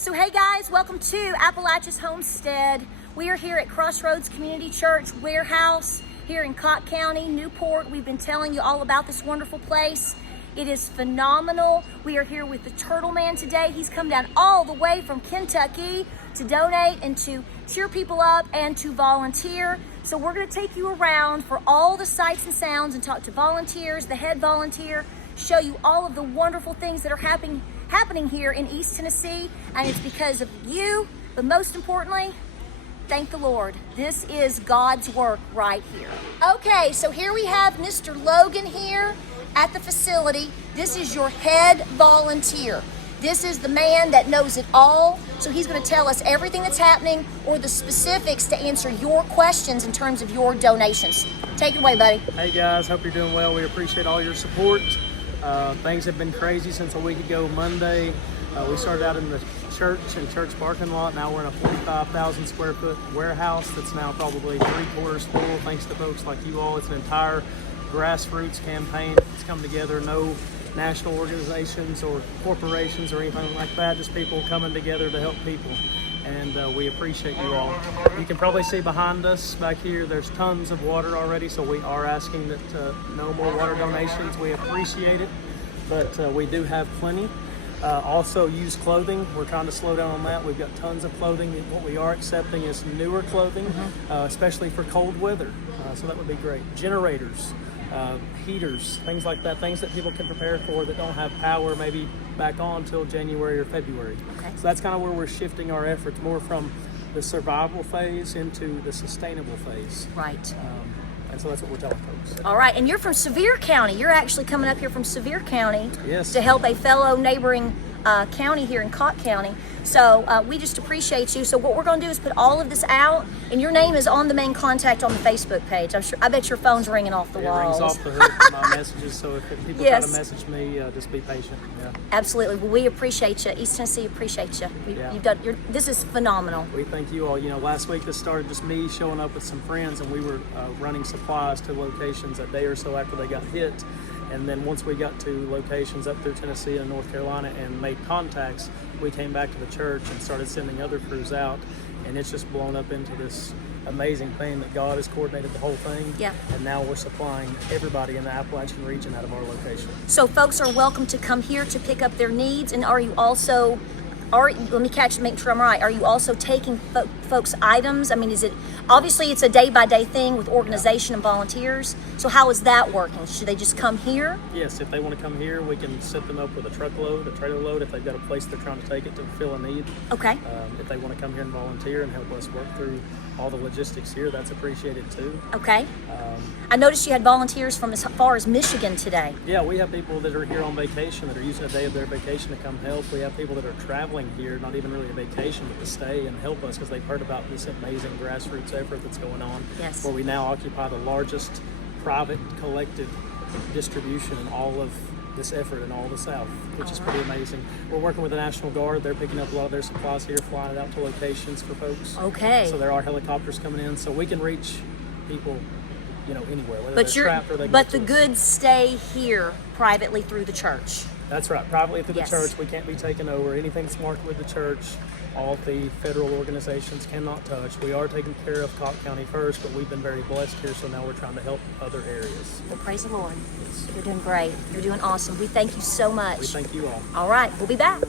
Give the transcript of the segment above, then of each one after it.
So hey guys, welcome to Appalachia's Homestead. We are here at Crossroads Community Church Warehouse here in Cott County, Newport. We've been telling you all about this wonderful place. It is phenomenal. We are here with the Turtleman today. He's come down all the way from Kentucky to donate and to cheer people up and to volunteer. So we're going to take you around for all the sights and sounds and talk to volunteers, the head volunteer, show you all of the wonderful things that are happening here in East Tennessee, and it's because of you, but most importantly, thank the Lord. This is God's work right here. Okay, so here we have Mr. Logan here at the facility. This is your head volunteer. This is the man that knows it all, so he's going to tell us everything that's happening or the specifics to answer your questions in terms of your donations. Take it away, buddy. Hey guys, hope you're doing well. We appreciate all your support. Things have been crazy since a week ago Monday. We started out in the church parking lot. Now we're in a 45,000 square foot warehouse that's now probably 3/4 full, thanks to folks like you all. It's an entire grassroots campaign. It's come together. No national organizations or corporations or anything like that, just people coming together to help people. And we appreciate you all. You can probably see behind us back here, there's tons of water already, so we are asking that no more water donations. We appreciate it, but we do have plenty. Also used clothing, we're trying to slow down on that. We've got tons of clothing. What we are accepting is newer clothing, especially for cold weather, so that would be great. Generators, heaters, things like that, things that people can prepare for that don't have power maybe back on till January or February. Okay. So that's kind of where we're shifting our efforts, more from the survival phase into the sustainable phase. Right. And so that's what we're telling folks. All right, and you're from Sevier County. You're actually coming up here from Sevier County. Yes. To help a fellow neighboring county here in Cott County. So we just appreciate you. So what we're going to do is put all of this out, and your name is on the main contact on the Facebook page. I bet your phone's ringing off the walls. It rings off the hook for my messages, so if people try to message me, just be patient. Yeah. Absolutely. Well, we appreciate you. East Tennessee appreciates you. You've done. This is phenomenal. We thank you all. You know, last week this started just me showing up with some friends, and we were running supplies to locations a day or so after they got hit. And then once we got to locations up through Tennessee and North Carolina and made contacts, we came back to the church and started sending other crews out. And it's just blown up into this amazing thing that God has coordinated the whole thing. Yeah. And now we're supplying everybody in the Appalachian region out of our location. So folks are welcome to come here to pick up their needs. And are you also, let me make sure I'm right, are you also taking folks' items? I mean, is it, obviously it's a day-by-day thing with organization and volunteers. So how is that working? Should they just come here? Yes, if they want to come here, we can set them up with a truckload, a trailer load, if they've got a place they're trying to take it to fill a need. Okay. If they want to come here and volunteer and help us work through all the logistics here, that's appreciated too. Okay. I noticed you had volunteers from as far as Michigan today. Yeah, we have people that are here on vacation that are using a day of their vacation to come help. We have people that are traveling here, not even really a vacation, but to stay and help us because they've heard about this amazing grassroots effort that's going on. Yes. Where we now occupy the largest private collective distribution in all of this effort in all the South, which is pretty amazing. We're working with the National Guard. They're picking up a lot of their supplies here, flying it out to locations for folks. Okay. So there are helicopters coming in, so we can reach people, you know, anywhere. Whether they're trapped or they but the goods stay here privately through the church. That's right, privately through the church. We can't be taken over. Anything that's marked with the church, all the federal organizations cannot touch. We are taking care of Cott County first, but we've been very blessed here, so now we're trying to help other areas. Well, praise the Lord. Yes. You're doing great. You're doing awesome. We thank you so much. We thank you all. All right, we'll be back.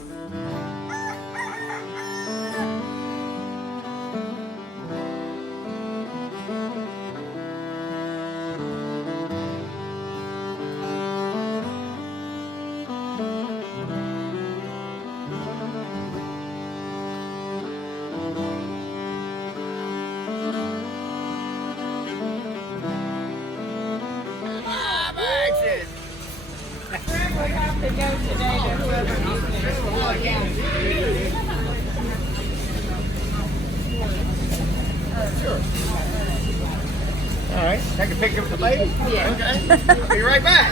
All right, take a picture with the lady? Yeah. Okay. I'll be right back.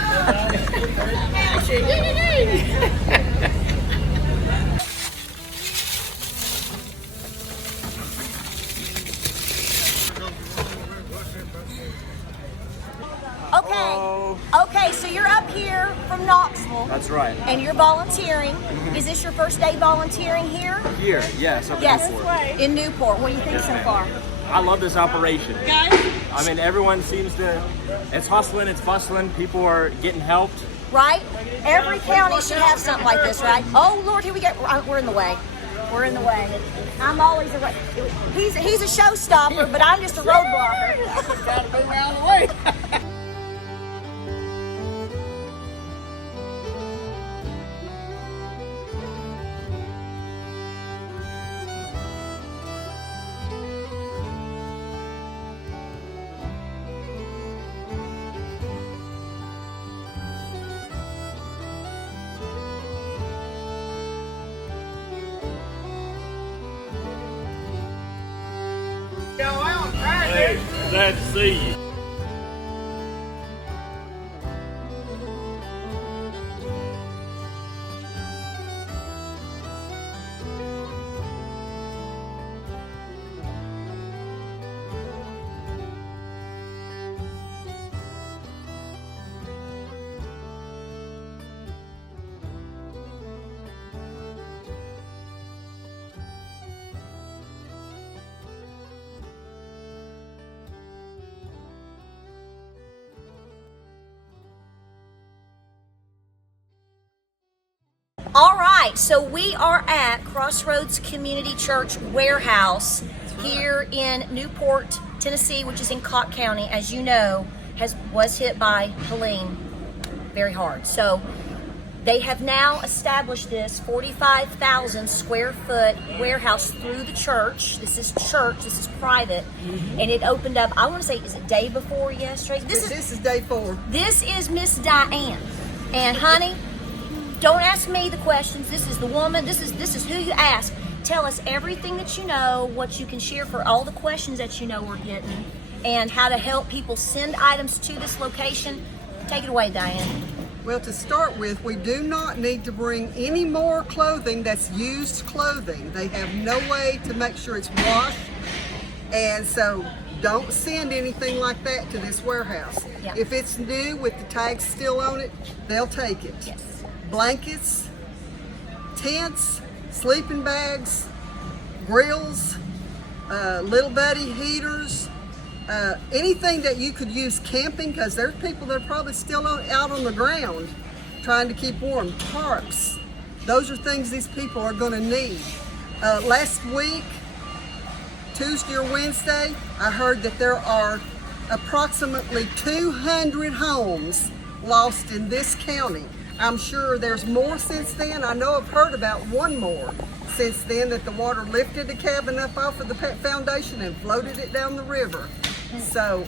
Okay, so you're up here from Knoxville. people. That's right. And you're volunteering. Is this your first day volunteering here? Here, yes, up in Newport. In Newport. What do you think so far? I love this operation. I mean, everyone seems to, it's hustling, it's bustling, people are getting helped. Right? Every county should have something like this, right? Oh, Lord, here we go. We're in the way. We're in the way. I'm always he's a showstopper, but I'm just a roadblocker. Gotta move out of the way. Go out, Hey, glad to see you. All right, so we are at Crossroads Community Church Warehouse here in Newport, Tennessee, which is in Cott County, as you know, was hit by Helene very hard. So they have now established this 45,000 square foot warehouse through the church. This is church, this is private, and it opened up, I want to say, is it day before yesterday? This is day 4. This is Miss Diane, and honey, don't ask me the questions. This is the woman. This is who you ask. Tell us everything that you know, what you can share for all the questions that you know we're getting, and how to help people send items to this location. Take it away, Diane. Well, to start with, we do not need to bring any more clothing that's used clothing. They have no way to make sure it's washed, and so don't send anything like that to this warehouse. Yeah. If it's new with the tags still on it, they'll take it. Yes. Blankets, tents, sleeping bags, grills, little buddy heaters, anything that you could use camping, because there's people that are probably still out on the ground trying to keep warm. Tarps, those are things these people are going to need. Last week, Tuesday or Wednesday, I heard that there are approximately 200 homes lost in this county. I'm sure there's more since then. I know I've heard about one more since then, that the water lifted the cabin up off of the foundation and floated it down the river. So,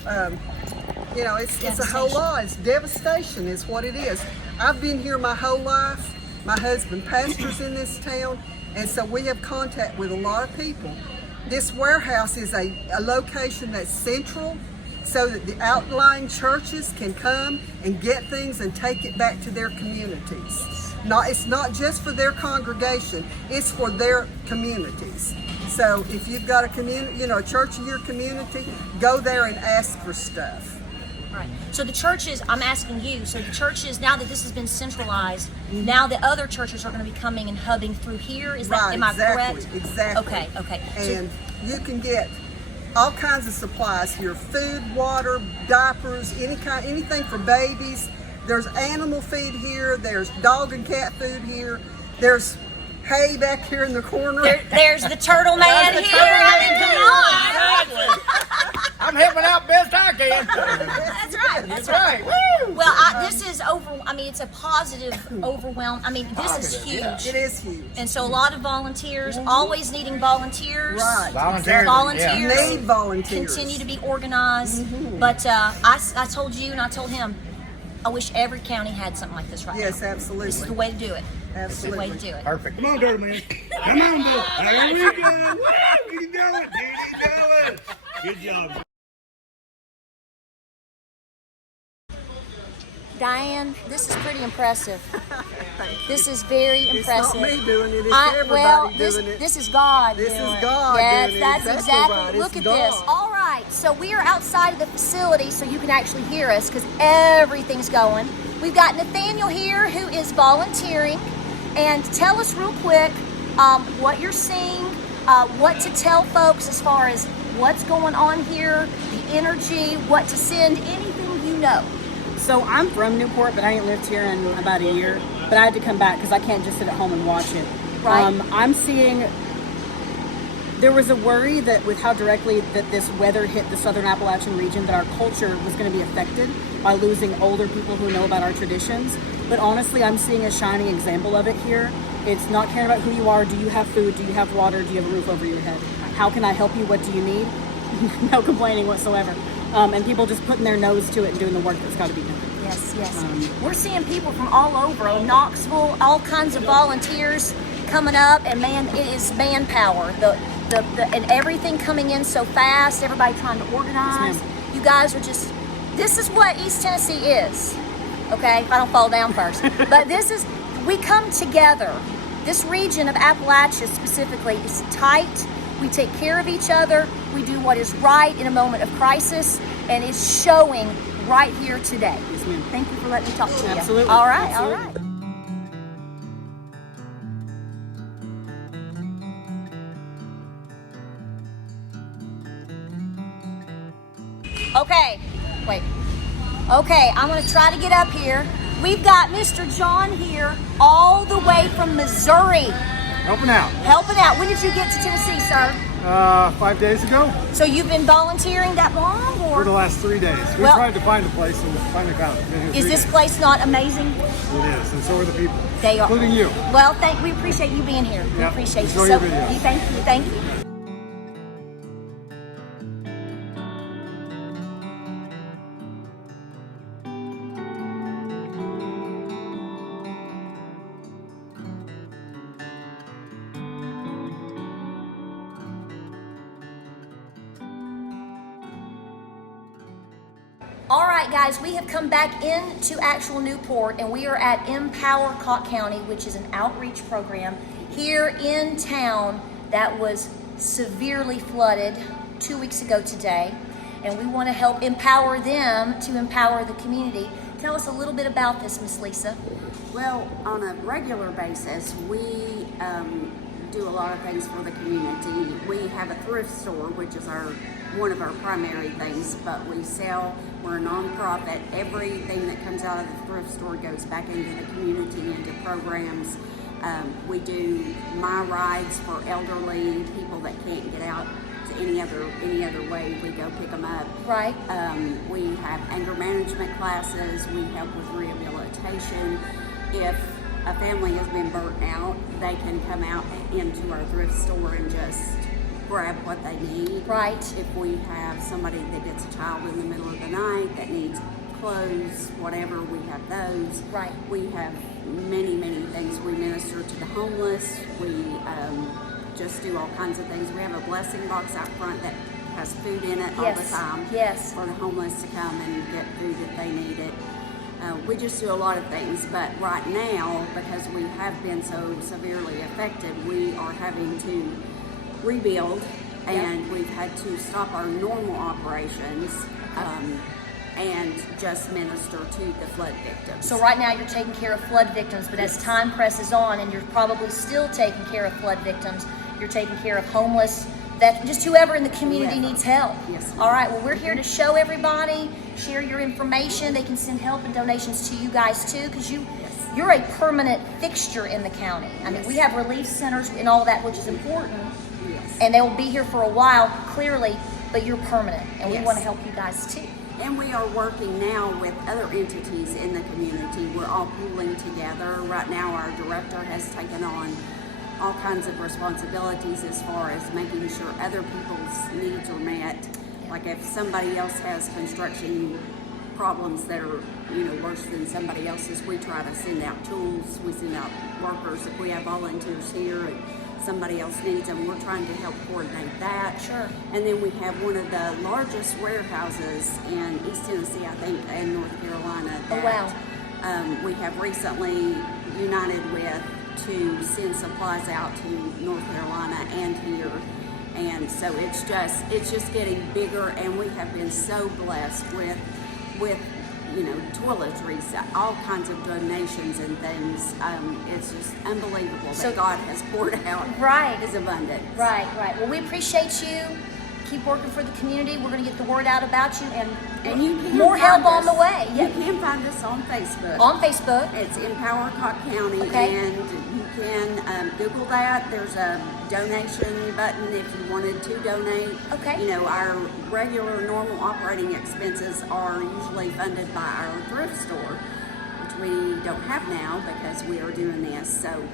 you know, it's a whole lot. It's devastation is what it is. I've been here my whole life. My husband pastors in this town, and so we have contact with a lot of people. This warehouse is a location that's central, so that the outlying churches can come and get things and take it back to their communities. It's not just for their congregation, it's for their communities. So if you've got a community, you know, a church in your community, go there and ask for stuff. Right. So the churches, I'm asking you, so the churches, now that this has been centralized, now the other churches are going to be coming and hubbing through here? Is that, Right, am I exactly, correct? exactly. Okay. And you can get all kinds of supplies here: food, water, diapers, anything for babies. There's animal feed here. There's dog and cat food here. There's hay back here in the corner. There's the Turtleman here. I mean, come on. I'm helping out best I can. That's right. That's right. Woo! Well, this is it's a positive overwhelm. I mean, this is huge. Yeah. It is huge. And so a lot of volunteers, always needing volunteers. Right. Volunteers. Volunteers. Need volunteers. Continue to be organized. But I told you and I told him, I wish every county had something like this right now. Yes, absolutely. This is the way to do it. Absolutely. This is the way to do it. Perfect. Come on, Turtleman. Come on, boy. There we go. Woo! Keep going. Keep going. Good job. Diane, this is pretty impressive. This is very impressive. It's not me doing it, it's everybody doing it. This is God This doing is it. God Yes, doing it. that's Exactly exactly. right. Look It's at God. this. All right, so we are outside of the facility, so you can actually hear us because everything's going. We've got Nathaniel here who is volunteering. And tell us real quick what you're seeing, what to tell folks as far as what's going on here, the energy, what to send, anything you know. So I'm from Newport, but I ain't lived here in about a year. But I had to come back because I can't just sit at home and watch it. Right. I'm seeing, there was a worry that with how directly that this weather hit the southern Appalachian region, that our culture was going to be affected by losing older people who know about our traditions. But honestly, I'm seeing a shining example of it here. It's not caring about who you are. Do you have food? Do you have water? Do you have a roof over your head? How can I help you? What do you need? No complaining whatsoever. And people just putting their nose to it and doing the work that's got to be done. Yes, yes. We're seeing people from all over, Knoxville, all kinds of volunteers coming up, and man, it is manpower. And everything coming in so fast, everybody trying to organize. Yes, you guys are just, this is what East Tennessee is. Okay, if I don't fall down first. But this is, we come together. This region of Appalachia specifically is tight. We take care of each other. We do what is right in a moment of crisis, and it's showing right here today. Yes, ma'am. Thank you for letting me talk to you. Absolutely. All right, Absolutely. all right. Okay, wait. Okay, I'm gonna try to get up here. We've got Mr. John here, all the way from Missouri, Helping out. helping out. When did you get to Tennessee, sir? 5 days ago, So you've been volunteering that long, for the or last 3 days. We Well- tried to find a place and finally found it. Been here is 3 this days. place not amazing? It is, and so are the people. They are. Including you. Well, we appreciate you being here. We Yep. appreciate Enjoy you. your videos. Thank you, thank you. All right, guys, we have come back into actual Newport, and we are at Empower Cott County, which is an outreach program here in town that was severely flooded 2 weeks ago today. And we want to help empower them to empower the community. Tell us a little bit about this, Miss Lisa. Well, on a regular basis, we do a lot of things for the community. We have a thrift store, which is one of our primary things, but we're a nonprofit. Everything that comes out of the thrift store goes back into the community, into programs. We do My Rides for elderly people that can't get out to any other way. We go pick them up. Right. We have anger management classes. We help with rehabilitation. If a family has been burnt out, they can come out into our thrift store and just grab what they need. Right. If we have somebody that gets a child in the middle of the night that needs clothes, whatever, we have those. Right. We have many, many things. We minister to the homeless. We just do all kinds of things. We have a blessing box out front that has food in it all the Yes. time. Yes. For the homeless to come and get food if they need it. We just do a lot of things, but right now, because we have been so severely affected, we are having to rebuild, and we've had to stop our normal operations and just minister to the flood victims. So right now you're taking care of flood victims, but as time presses on, and you're probably still taking care of flood victims, you're taking care of homeless, that just whoever in the community Whoever. needs help. Yes, ma'am. All right, well, we're here to show everybody, share your information. They can send help and donations to you guys too, because you're a permanent fixture in the county. I mean, we have relief centers and all that, which is important, Yes. and they will be here for a while, clearly, but you're permanent, and we Yes. want to help you guys too. And we are working now with other entities in the community. We're all pooling together. Right now, our director has taken on all kinds of responsibilities as far as making sure other people's needs are met. Like if somebody else has construction problems that are, worse than somebody else's, we try to send out tools. We send out workers. If we have volunteers here and somebody else needs them, we're trying to help coordinate that. Sure. And then we have one of the largest warehouses in East Tennessee, I think, and North Carolina. Oh, wow. We have recently united with to send supplies out to North Carolina and here. And so it's just getting bigger, and we have been so blessed with toiletries, all kinds of donations and things. It's just unbelievable that God has poured out His abundance. Right. Well, we appreciate you. Keep working for the community. We're going to get the word out about you, and you can more help on the way. You can find us on Facebook. On Facebook. It's Empower Cott County, and you can Google that. There's a donation button if you wanted to donate. Okay. Our regular, normal operating expenses are usually funded by our thrift store, which we don't have now because we are doing this. So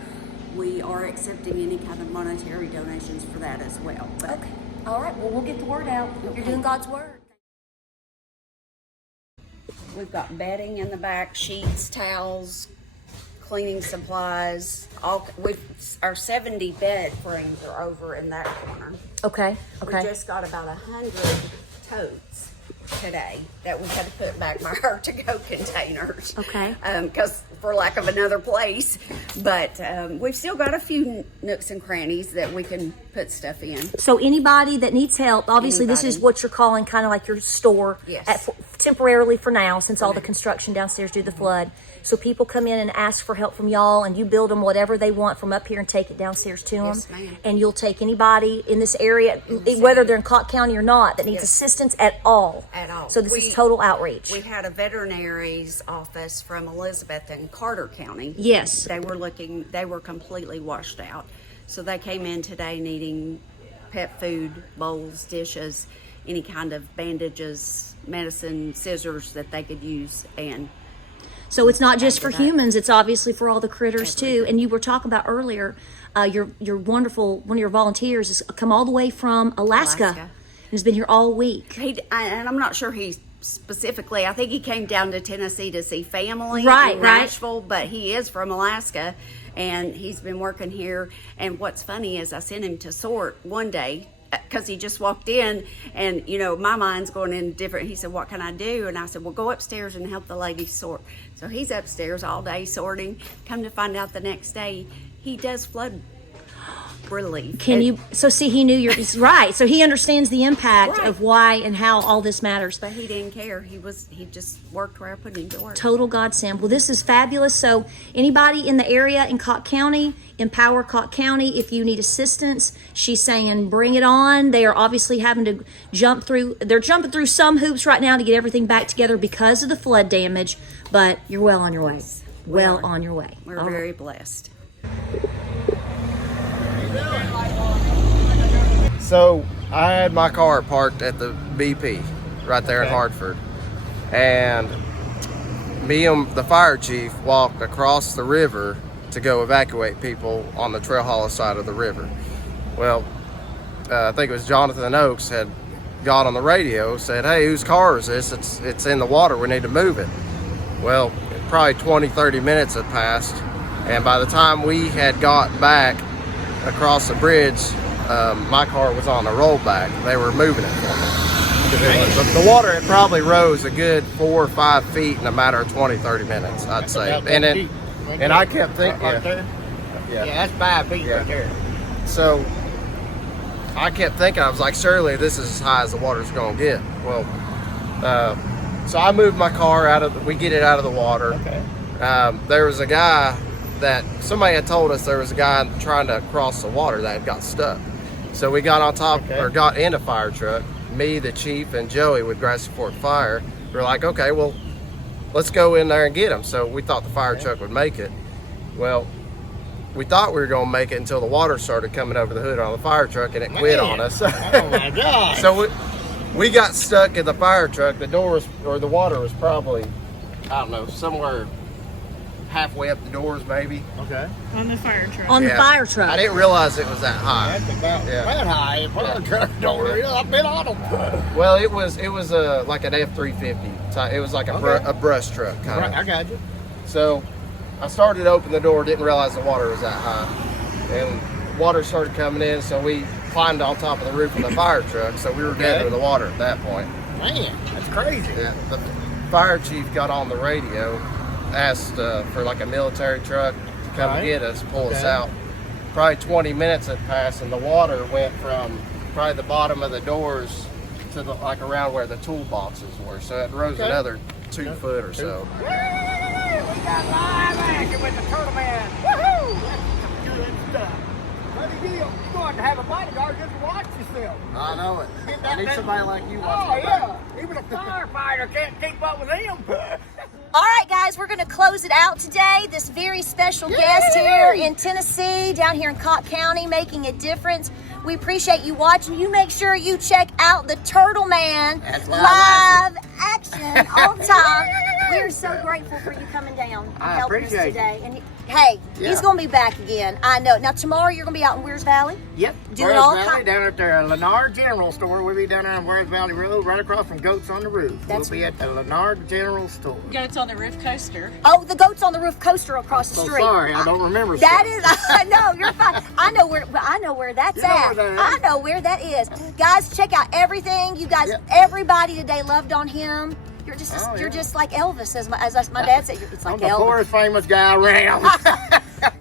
we are accepting any kind of monetary donations for that as well. But okay. All right. Well, we'll get the word out. You're doing God's word. We've got bedding in the back, sheets, towels, cleaning supplies. Our 70 bed frames are over in that corner. Okay. We just got about 100 totes today that we had to put back by our to-go containers. Okay. Because for lack of another place, but we've still got a few nooks and crannies that we can put stuff in. So anybody that needs help, obviously this is what you're calling kind of like your store. Yes. Temporarily for now, since all the construction downstairs due to the flood. So people come in and ask for help from y'all, and you build them whatever they want from up here and take it downstairs to them. Yes, ma'am. And you'll take anybody in this area, whether they're in Cott County or not, that needs assistance at all. At all. So this is total outreach. We had a veterinary's office from Elizabeth and Carter County. Yes. They were completely washed out. So they came in today needing pet food, bowls, dishes, any kind of bandages, medicine, scissors that they could use. And so it's not just for humans, it's obviously for all the critters too. And you were talking about earlier, your wonderful, one of your volunteers has come all the way from Alaska. And has been here all week. And I'm not sure he specifically, I think he came down to Tennessee to see family in Nashville, but he is from Alaska and he's been working here. And what's funny is I sent him to sort one day because he just walked in and, my mind's going in different. He said, what can I do? And I said, well, go upstairs and help the lady sort. So he's upstairs all day sorting. Come to find out the next day, he does flood relief. So see, he knew right. So he understands the impact of why and how all this matters. But he didn't care. He just worked where I put him to work. Total godsend. Well, this is fabulous. So anybody in the area in Cott County, Empower Cott County, if you need assistance, she's saying bring it on. They are obviously having to they're jumping through some hoops right now to get everything back together because of the flood damage, but you're well on your way. Well on your way. We're very blessed. So I had my car parked at the BP right there in Hartford, and me and the fire chief walked across the river to go evacuate people on the Trail Hollow side of the river. Well, I think it was Jonathan Oakes had got on the radio, said, hey, whose car is this? It's in the water, we need to move it. Well, probably 20-30 minutes had passed, and by the time we had got back across the bridge, my car was on the rollback. They were moving it for me. The water had probably rose a good 4 or 5 feet in a matter of 20-30 minutes, I'd say. And I kept thinking, yeah, that's 5 feet right there. So I kept thinking, I was like, surely this is as high as the water's going to get. Well, so I moved my car we get it out of the water. Okay. There was a guy that somebody had told us there was a guy trying to cross the water that had got stuck. So we got on top or got in a fire truck. Me, the chief, and Joey with Grassy Fork Fire. We're like, okay, well, let's go in there and get him. So we thought the fire truck would make it. Well, we thought we were going to make it until the water started coming over the hood on the fire truck and it quit on us. Oh my God. So we got stuck in the fire truck. The water was probably, I don't know, somewhere halfway up the doors maybe. Okay. On the fire truck. On the fire truck. I didn't realize it was that high. That's about that high. Fire truck door. I've been on them. Well, it was like an F-350. It was like a brush truck kind of. I got you. So I started to open the door, didn't realize the water was that high. And water started coming in, so we climbed on top of the roof of the fire truck, so we were dead in the water at that point. Man, that's crazy. Yeah, the fire chief got on the radio, asked for like a military truck to come get us, pull us out. Probably 20 minutes had passed, and the water went from probably the bottom of the doors to like around where the toolboxes were. So it rose another 2 foot or so. We got live action with the Turtleman. Woohoo! That's some good stuff. Buddy Deal, you're going to have a bodyguard just to watch yourself. I know it. I need somebody like you Oh, watching. yeah. Even a firefighter can't keep up with him. All right, guys, we're going to close it out today. This very special guest here in Tennessee, down here in Cott County, making a difference. We appreciate you watching. You make sure you check out the Turtleman live action all the time. We're so grateful for you coming down and I helping us appreciate today. And hey, he's going to be back again. I know. Now, tomorrow you're going to be out in Wears Valley? Yep. Doing Wears all Valley, kind- down at the Lennard General Store. We'll be down there on Wears Valley Road, right across from Goats on the Roof. That's- We'll be at the Lennard General Store. Goats on the Roof coaster. Oh, the Goats on the Roof coaster across the So street. sorry, I don't remember. That is, I know, you're fine. I know where that's You know at. where that is. I know where that is. Guys, check out everything. You guys, Yep. everybody today loved on him. You're just, Oh, you're yeah. just like Elvis, as my dad said. It's like I'm the Elvis. poorest famous guy around.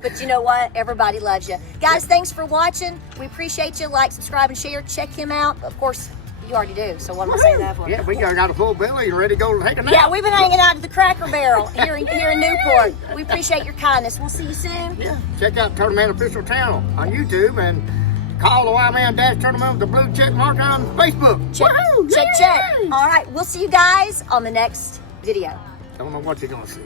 But you know what? Everybody loves you. Guys, thanks for watching. We appreciate you. Like, subscribe, and share. Check him out. Of course, you already do. So what am I saying that for? Yeah, we got a full belly and ready to go take a nap. Yeah, we've been hanging out at the Cracker Barrel here in Newport. We appreciate your kindness. We'll see you soon. Yeah, check out Turtleman Official Channel on YouTube and call the Wild Man Dash Turtleman with the blue check mark on Facebook. Check, check. All right, we'll see you guys on the next video. Don't know what you're gonna see.